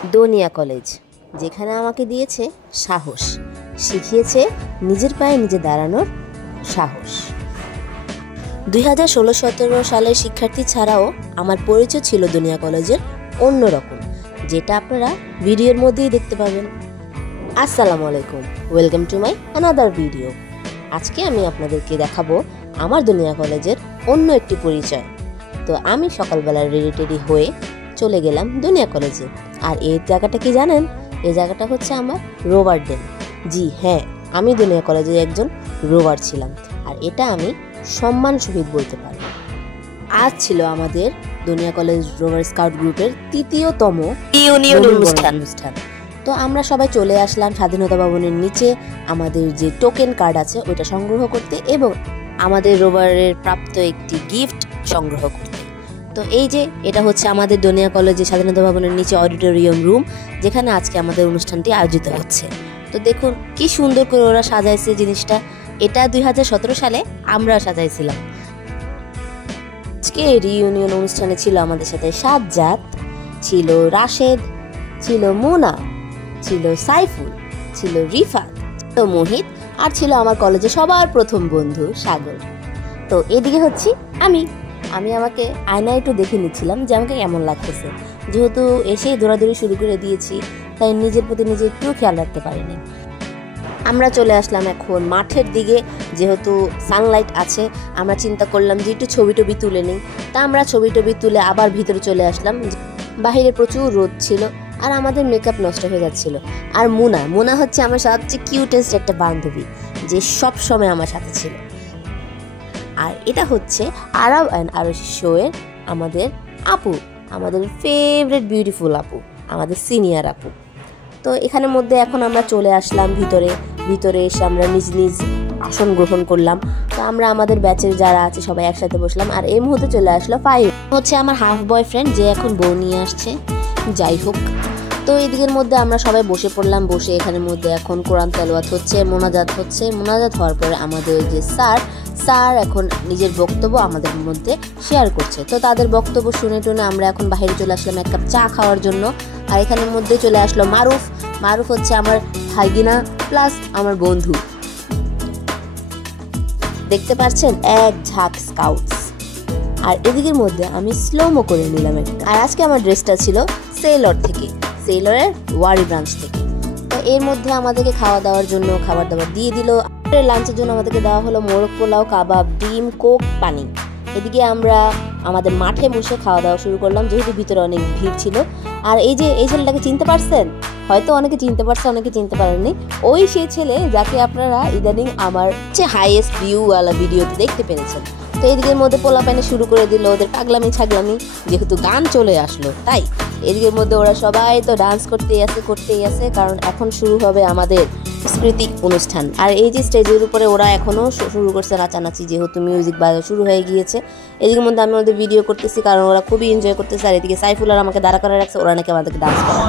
দনিয়া college, যেখানে আমাকে দিয়েছে সাহস, শিখিয়েছে নিজের পায়ে নিজে দাঁড়ানোর সাহস। 2016-17 সালের শিক্ষার্থী ছাড়াও আমার পরিচয় ছিল দনিয়া কলেজের অন্যরকম, যেটা আপনারা ভিডিওর মধ্যেই দেখতে পাবেন। আসসালামু আলাইকুম, welcome to my another video. আজকে আমি আপনাদেরকে দেখাবো আমার দনিয়া কলেজের অন্য একটি পরিচয়। তো আমি সকালবেলা রেডি হয়ে চলে গেলাম দনিয়া কলেজে। আর এই জায়গাটা কি জানেন? এই জায়গাটা হচ্ছে আমার রোভার ডেন। জি হ্যাঁ, আমি দনিয়া কলেজে একজন রোভার ছিলাম, আর এটা আমি সম্মান সহিত বলতে পারি। আজ ছিল আমাদের দনিয়া কলেজ রোভার স্কাউট গ্রুপের ৩য়তম ইউনিয়ন অনুষ্ঠান। তো আমরা সবাই চলে আসলাম স্বাধীনতা ভবনের নিচে আমাদের যে টোকেন কার্ড আছে ওইটা সংগ্রহ করতে এবং আমাদের রোভারের প্রাপ্ত একটি গিফট সংগ্রহ করতে। তো এই যে এটা হচ্ছে আমাদের দনিয়া কলেজের স্বাধীনতা ভবনের নিচে অডিটোরিয়াম রুম, যেখানে আজকে আমাদের অনুষ্ঠানটি আয়োজিত হচ্ছে। তো দেখুন কি সুন্দর করে ওরা সাজাইছে জিনিসটা। এটা 2017 সালে আমরা সাজাইছিলাম। আজকে রিইউনিয়ন অনুষ্ঠানে ছিল আমাদের সাথে সাজ্জাদ, ছিল রাশেদ, ছিল মোনা, ছিল সাইফুল, ছিল রিফাত, ছিল মোহিত, আর ছিল আমার কলেজে সবার প্রথম বন্ধু সাগর। তো এদিকে হচ্ছি আমি আমাকে আয়নায় একটু দেখে নিচ্ছিলাম যে আমাকে কেমন লাগতেছে। যেহেতু এসেই দৌড়াদৌড়ি শুরু করে দিয়েছি, তাই নিজের প্রতি নিজে একটু খেয়াল রাখতে পারিনি। আমরা চলে আসলাম এখন মাঠের দিকে। যেহেতু সানলাইট আছে, আমরা চিন্তা করলাম যে একটু ছবি টবি তুলে নিই। তা আমরা ছবি টবি তুলে আবার ভিতরে চলে আসলাম। বাহিরে প্রচুর রোদ ছিল আর আমাদের মেকআপ নষ্ট হয়ে যাচ্ছিল। আর মুনা হচ্ছে আমার সবচেয়ে কিউটেস্ট একটা বান্ধবী, যে সব সময় আমার সাথে ছিল। আর এটা হচ্ছে আরব অ্যান্ড আরশি শোয়ের আমাদের আপু, আমাদের ফেভারিট বিউটিফুল আপু, আমাদের সিনিয়র আপু। তো এখানের মধ্যে এখন আমরা চলে আসলাম ভিতরে এসে আমরা নিজ নিজ আসন গ্রহণ করলাম। তো আমরা আমাদের ব্যাচের যারা আছে সবাই একসাথে বসলাম। আর এই মুহূর্তে চলে আসলো ফাইভ, হচ্ছে আমার হাফ বয়ফ্রেন্ড, যে এখন বউ নিয়ে আসছে। যাই হোক, তো এই দিকের মধ্যে আমরা সবাই বসে পড়লাম। বসে এখানের মধ্যে এখন কোরআন তেলাওয়াত হচ্ছে, মোনাজাত হওয়ার পরে আমাদের যে স্যার এখন নিজের বক্তব্য আমাদের মধ্যে শেয়ার করছে। তো তাদের বক্তব্য শুনে টুনে আমরা এখন বাইরে চলে আসলাম এক কাপ চা খাওয়ার জন্য। আর এখানের মধ্যে চলে আসলো মারুফ হচ্ছে আমার ভাইগিনা প্লাস আমার বন্ধু। দেখতে পাচ্ছেন এক ঝাঁক স্কাউটস। আর এদিকের মধ্যে আমি স্লোমো করে নিলাম একটা। আর আজকে আমার ড্রেসটা ছিল সেলরের ওয়ারি ব্রাঞ্চ থেকে। তো এর মধ্যে আমাদেরকে খাওয়া দাওয়ার জন্য খাবার দাবার দিয়ে দিল। লাঞ্চের জন্য আমাদেরকে দেওয়া হলো মোরগ পোলাও, কাবাব, ডিম, কোক, পানি। এদিকে আমরা আমাদের মাঠে বসে খাওয়া দাওয়া শুরু করলাম, যেহেতু ভিতরে অনেক ভিড় ছিল। আর এই যে এই ছেলেটাকে চিনতে পারছেন? হয়তো অনেকে চিনতে পারছে, অনেকে চিনতে পারেননি। ওই সেই ছেলে যাকে আপনারা ইদানিং আমার হাইয়েস্ট ভিউওয়ালা ভিডিওতে দেখতে পেরেছেন। তো এদিকের মধ্যে পোলা পানি শুরু করে দিল ওদের পাগলামি ছাগলামি, যেহেতু গান চলে আসলো তাই। এদিকের মধ্যে ওরা সবাই তো ডান্স করতেই আছে, কারণ এখন শুরু হবে আমাদের সাংস্কৃতিক অনুষ্ঠান। আর এই যে স্টেজের উপরে ওরা এখনো শুরু করছে নাচানাচি, যেহেতু মিউজিক বাজা শুরু হয়ে গিয়েছে। এদিকের মধ্যে আমি ওদের ভিডিও করতেছি, কারণ ওরা খুবই এনজয় করতেছে। আর এদিকে সাইফুল আর আমাকে দাঁড়া করে রাখছে, ওরা নাকি আমাদেরকে ডান্স করা।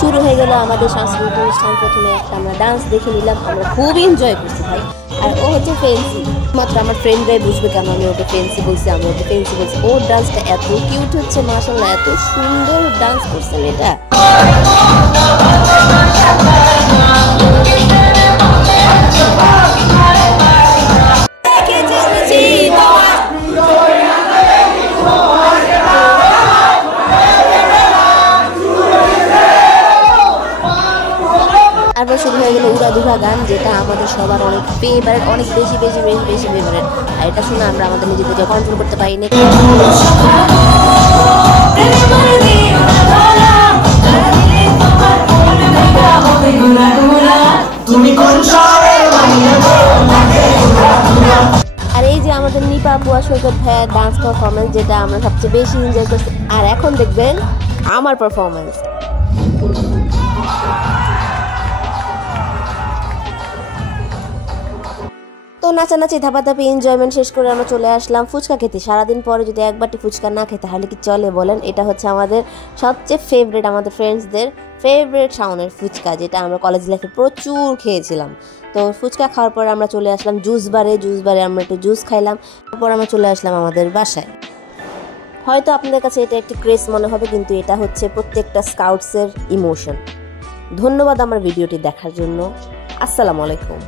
শুরু হয়ে গেল আমাদের সাংস্কৃতিক অনুষ্ঠান। প্রথমে একটা আমরা ডান্স দেখে নিলাম, আমরা খুব এনজয় করছি ভাই। আর ও হচ্ছে ফেন্সি, মাত্র আমার ফ্রেন্ডরাই বুঝবে কেন আমি ওকে ফেন্সি বলছি, আমি ওকে ফেন্সি বলছি। ওর ডান্সটা এত কিউট হচ্ছে, মাশাআল্লাহ, এত সুন্দর ডান্স করছে এটা। তারপর শুরু হয়ে গেল উড়াধুরা গান, যেটা আমাদের সবার অনেক ফেভারিট, অনেক বেশি ফেভারিট। আর এটা শুনে আমরা আমাদের নিজেদেরকে কন্ট্রোল করতে পারিনি। আর এই যে আমাদের নিপা বুয়া সৈকত ভাইয়ের ডান্স পারফরমেন্স, যেটা আমরা সবচেয়ে বেশি এনজয় করছি। আর এখন দেখবেন আমার পারফরমেন্স। তো নাচানাচি ধাপাধাপি এনজয়মেন্ট শেষ করে আমরা চলে আসলাম ফুচকা খেতে। সারাদিন পরে যদি এক বাটি ফুচকা না খেতে তাহলে কি চলে বলেন? এটা হচ্ছে আমাদের সবচেয়ে ফেভারিট, আমাদের ফ্রেন্ডসদের ফেভারিট শাওনের ফুচকা, যেটা আমরা কলেজ লাইফে প্রচুর খেয়েছিলাম। তো ফুচকা খাওয়ার পর আমরা চলে আসলাম জুস বারে আমরা একটু জুস খাইলাম। তারপর আমরা চলে আসলাম আমাদের বাসায়। হয়তো আপনাদের কাছে এটা একটি ক্রেজ মনে হবে, কিন্তু এটা হচ্ছে প্রত্যেকটা স্কাউটসের ইমোশন। ধন্যবাদ আমার ভিডিওটি দেখার জন্য। আসসালামু আলাইকুম।